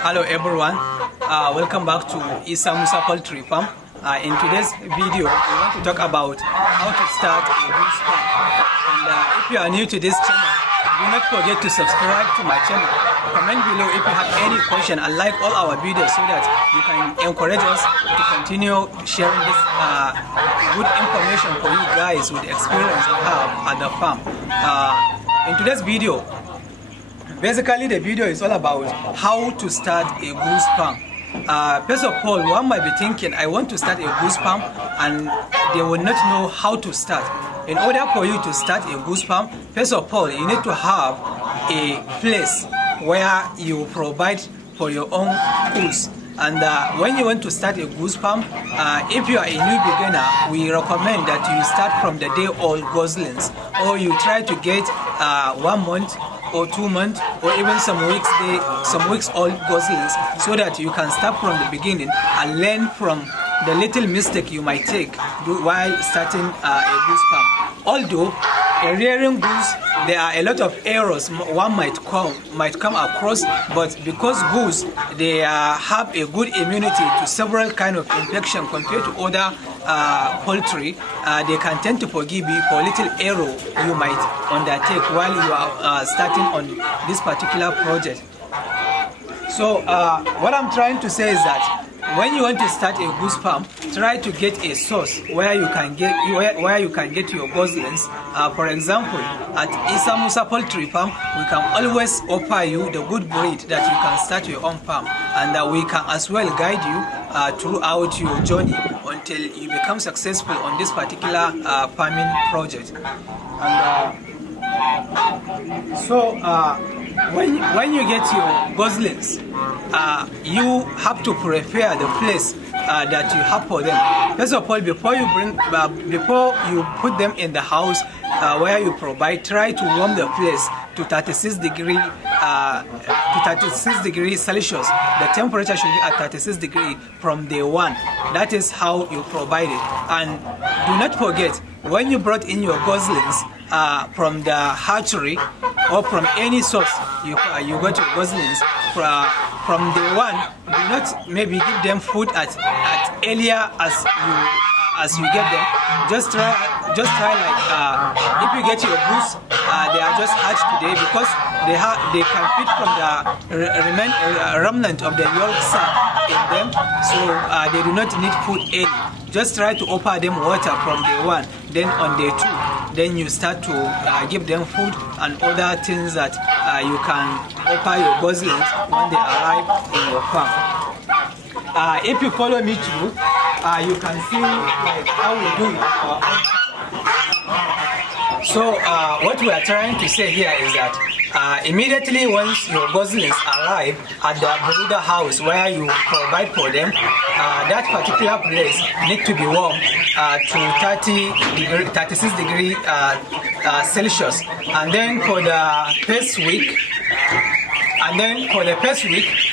Hello everyone, welcome back to Isamusa Poultry Farm. In today's video, we want to talk about how to start a goose farm. And if you are new to this channel, do not forget to subscribe to my channel. Comment below if you have any question and like all our videos so that you can encourage us to continue sharing this good information for you guys with experience you have at the farm. In today's video, basically the video is all about how to start a goose farm. First of all, one might be thinking, I want to start a goose farm, and they will not know how to start. In order for you to start a goose farm, first of all, you need to have a place where you provide for your own goose. And when you want to start a goose farm, if you are a new beginner, we recommend that you start from the day-old goslings, or you try to get 1 month or 2 months or even some weeks old goslings, so that you can start from the beginning and learn from the little mistake you might take while starting a goose farm. Although in rearing goose, there are a lot of errors one might come across, but because goose, they have a good immunity to several kind of infection compared to other poultry, they can tend to forgive you for little error you might undertake while you are starting on this particular project. So what I'm trying to say is that when you want to start a goose farm, try to get a source where you can get your goslings. For example, at Isamusa Poultry Farm, we can always offer you the good breed that you can start your own farm, and we can as well guide you throughout your journey until you become successful on this particular farming project. And when you get your goslings, you have to prepare the place that you have for them. First of all, before you put them in the house where you provide, try to warm the place to 36 degrees Celsius. The temperature should be at 36 degrees from day one. That is how you provide it. And do not forget, when you brought in your goslings from the hatchery or from any source you got your goslings from day one, do not maybe give them food at earlier as you get them. Just try like if you get your goose, they are just hatched today, because they can feed from the remnant of the yolk sac in them, so they do not need food early. Just try to offer them water from day one. Then on day 2, then you start to give them food and other things that you can offer your goslings when they arrive in your farm. If you follow me through, you can see like how we do it. So what we are trying to say here is that immediately once your goslings arrive at the brooder house where you provide for them, that particular place needs to be warm to 36 degrees Celsius. And then for the first week,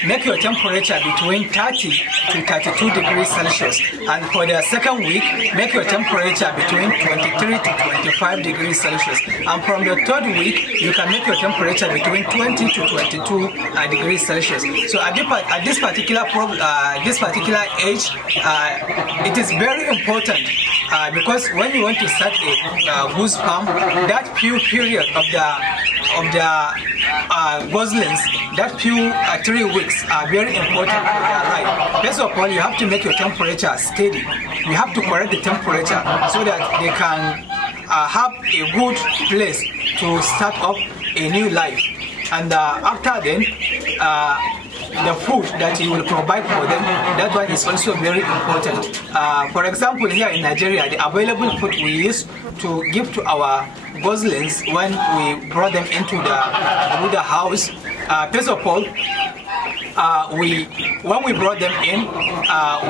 make your temperature between 30 to 32 degrees Celsius. And for the second week, make your temperature between 23 to 25 degrees Celsius. And from the third week, you can make your temperature between 20 to 22 degrees Celsius. So at this particular age, it is very important because when you want to start a goose farm, that few period of the goslings, that few 3 weeks are very important in their life. First of all, you have to make your temperature steady. You have to correct the temperature so that they can have a good place to start up a new life. And after then, the food that you will provide for them, that one is also very important. For example, here in Nigeria, the available food we used to give to our goslings when we brought them into the brooder house, first of all, when we brought them in,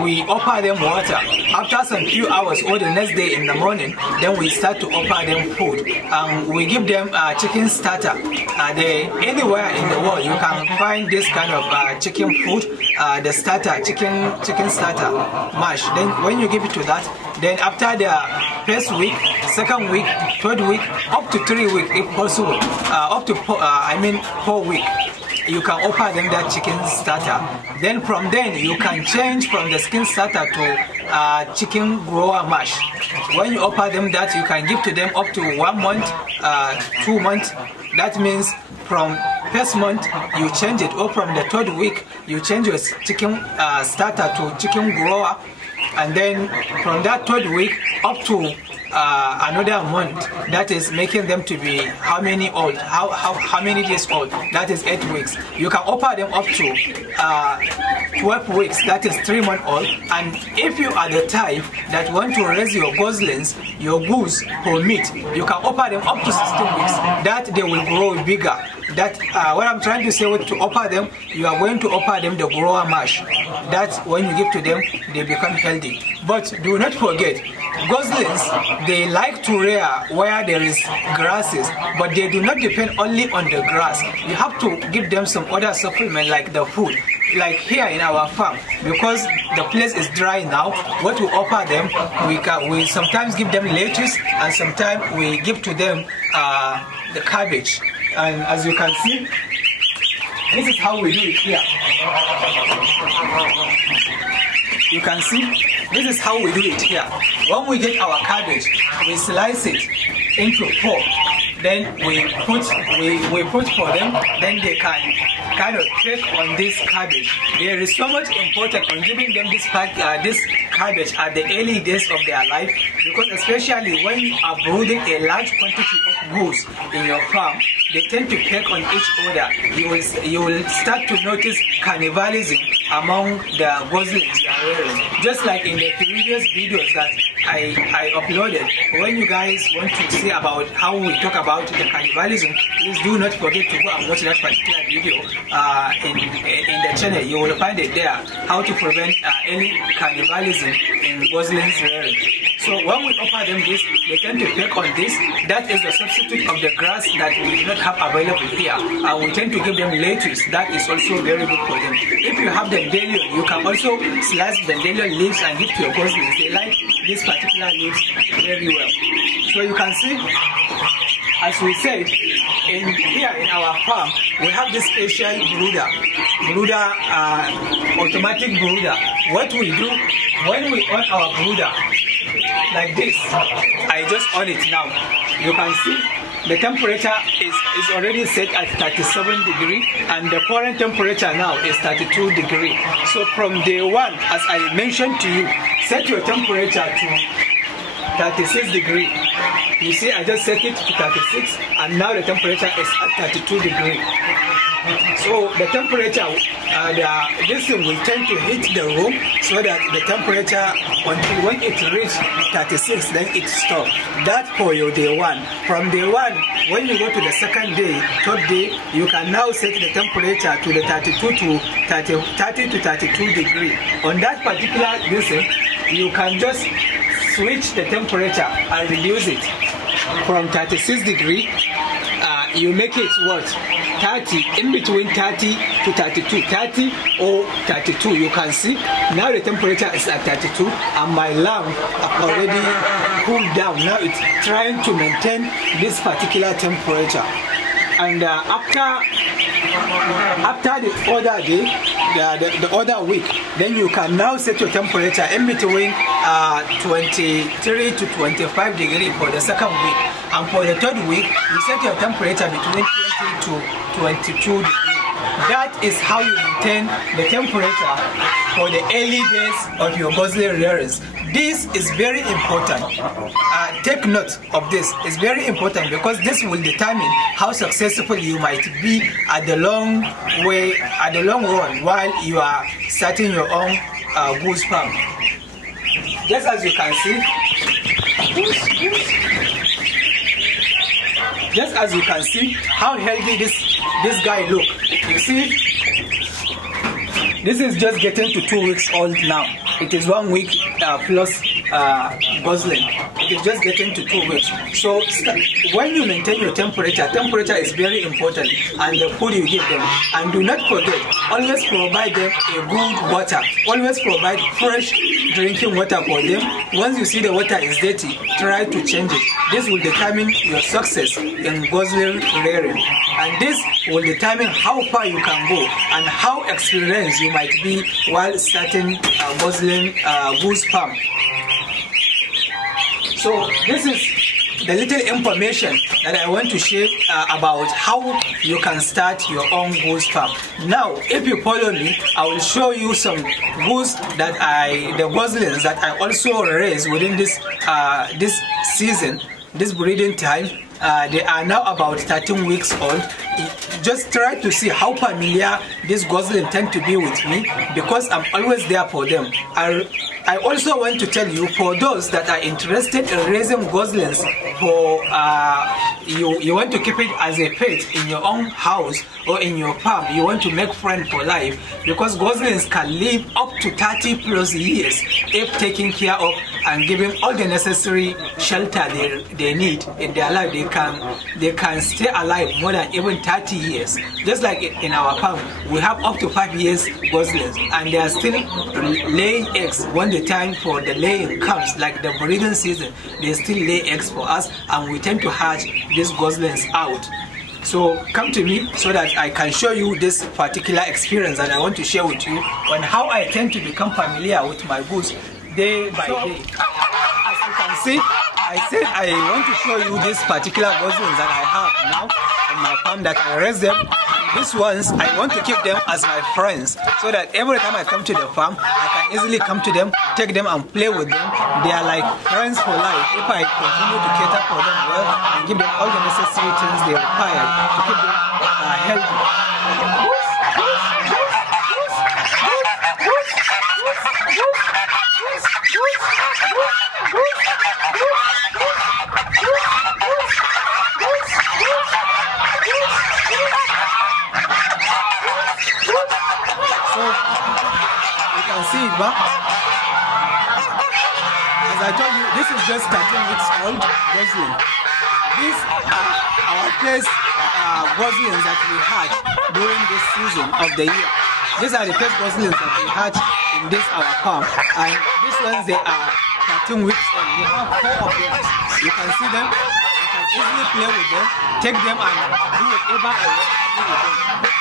we offer them water. After some few hours or the next day in the morning, then we start to offer them food. We give them chicken starter. Anywhere in the world you can find this kind of chicken food, the starter, chicken starter mash. Then when you give it to that, then after the first week, second week, third week, up to 3 weeks if possible, up to 4 weeks. you can offer them that chicken starter. Then from then you can change from the chicken starter to chicken grower mash. When you offer them that, you can give to them up to 1 month, 2 months. That means from first month you change it, or from the third week you change your chicken starter to chicken grower, and then from that third week up to another month, that is making them to be how many old, how many days old, that is 8 weeks. You can offer them up to 12 weeks, that is 3 months old. And if you are the type that want to raise your goslings, your goose for meat, you can offer them up to 16 weeks, that they will grow bigger. That what I'm trying to say with to offer them, you are going to offer them the grower mash. That's when you give to them, they become healthy. But do not forget, goslings, they like to rear where there is grasses, but they do not depend only on the grass. You have to give them some other supplement like the food. Like here in our farm, because the place is dry now, what we offer them, we sometimes give them lettuce, and sometimes we give to them the cabbage. And as you can see, this is how we do it here. You can see, this is how we do it here. When we get our cabbage, we slice it into 4. Then we put for them, then they can kind of take on this cabbage. There is so much important on giving them this cabbage at the early days of their life, because especially when you are brooding a large quantity of goose in your farm, they tend to take on each other. You will start to notice cannibalism among the goslings you are rearing. Just like in the previous videos that I uploaded. When you guys want to see about how we talk about the cannibalism, please do not forget to go and watch that particular video in the channel. You will find it there, how to prevent any cannibalism in goslings rearing. So when we offer them this, they tend to take on this. That is the substitute of the grass that we do not have available here. And we tend to give them lettuce. That is also very good for them. If you have dandelion, you can also slice dandelion leaves and give to your goslings. They like these particular leaves very well. So you can see, as we said, here in our farm, we have this special brooder, automatic brooder. What we do, when we on our brooder, like this, I just on it now. You can see the temperature is already set at 37 degrees, and the current temperature now is 32 degrees. So from day one, as I mentioned to you, set your temperature to 36 degrees. You see, I just set it to 36, and now the temperature is at 32 degrees. So the temperature, this thing will tend to hit the room, so that the temperature, until when it reaches 36, then it stops. That's for your day one. From day one, when you go to the second day, third day, you can now set the temperature to the 30 to 32 degrees. On that particular reason, you can just switch the temperature and reduce it from 36 degrees. You make it what? 30, in between 30 to 32, 30 or 32. You can see now the temperature is at 32, and my lamp already cooled down. Now it's trying to maintain this particular temperature. And after the other day, the other week, then you can now set your temperature in between 23 to 25 degrees for the second week. And for the third week, you set your temperature between 20 to 22 degrees. That is how you maintain the temperature for the early days of your gosling rearings. This is very important. Take note of this. It's very important, because this will determine how successful you might be at the long run while you are starting your own goose farm. Just as you can see, just as you can see how healthy this guy look. You see, this is just getting to 2 weeks old now. It is 1 week plus gosling. It is just getting to 2 weeks. So when you maintain your temperature is very important, and the food you give them. And do not forget, always provide them a good water. Always provide fresh drinking water for them. Once you see the water is dirty, try to change it. This will determine your success in gosling rearing, and this will determine how far you can go and how experienced you might be while starting gosling goose farm. So this is the little information that I want to share about how you can start your own goose farm. Now, if you follow me, I will show you some goose that the goslings that I also raise within this this season, this breeding time. They are now about 13 weeks old. Just try to see how familiar these goslings tend to be with me, because I'm always there for them. I also want to tell you, for those that are interested in raising goslings, for you want to keep it as a pet in your own house or in your farm, you want to make friends for life, because goslings can live up to 30 plus years if taken care of and given all the necessary shelter they need in their life. They can stay alive more than even 30 years. Just like in our farm, we have up to 5 years goslings, and they are still laying eggs. When the time for the laying comes, like the breeding season, they still lay eggs for us, and we tend to hatch these goslings out. So come to me so that I can show you this particular experience that I want to share with you on how I tend to become familiar with my goose day by day. As you can see, I said I want to show you this particular goslings that I have now in my farm, that I raise them. These ones, I want to keep them as my friends, so that every time I come to the farm, I can easily come to them, take them and play with them. They are like friends for life if I continue to cater for them well and give them all the necessary things they require to keep them healthy. See it, but as I told you, this is just 13 weeks old gosling. These are our first goslings that we had during this season of the year. These are the first goslings that we had in this our farm, and these ones, they are 13 weeks old. We have 4 of them. You can see them. You can easily play with them, take them and do whatever I want to do with them.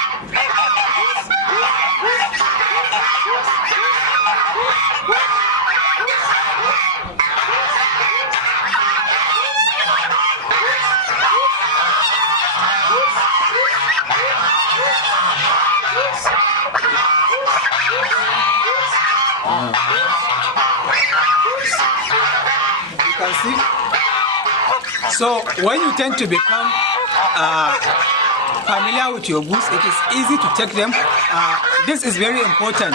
You can see. So when you tend to become familiar with your goose, it is easy to take them. This is very important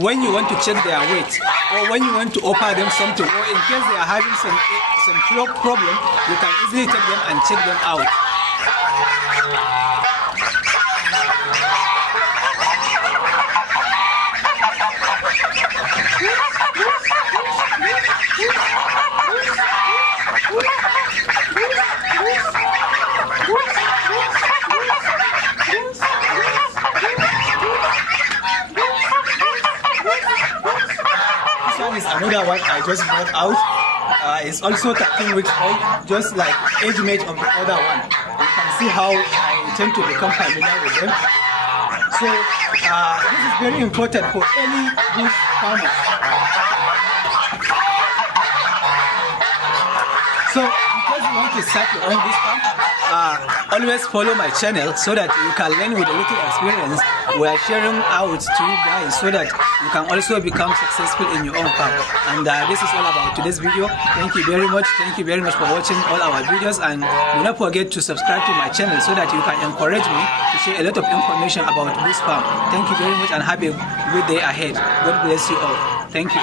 when you want to check their weight, or when you want to offer them something, or in case they are having some problem, you can easily take them and check them out. This is another one I just brought out. It's also 13 weeks old, just like age mate of the other one. You can see how I tend to become familiar with them. So this is very important for any goose farmer. So in case you want to start your own goose farm, always follow my channel so that you can learn with a little experience we are sharing out to you guys, so that you can also become successful in your own farm. And this is all about today's video. Thank you very much. Thank you very much for watching all our videos, and do not forget to subscribe to my channel so that you can encourage me to share a lot of information about Goose Farm. Thank you very much and have a good day ahead. God bless you all. Thank you.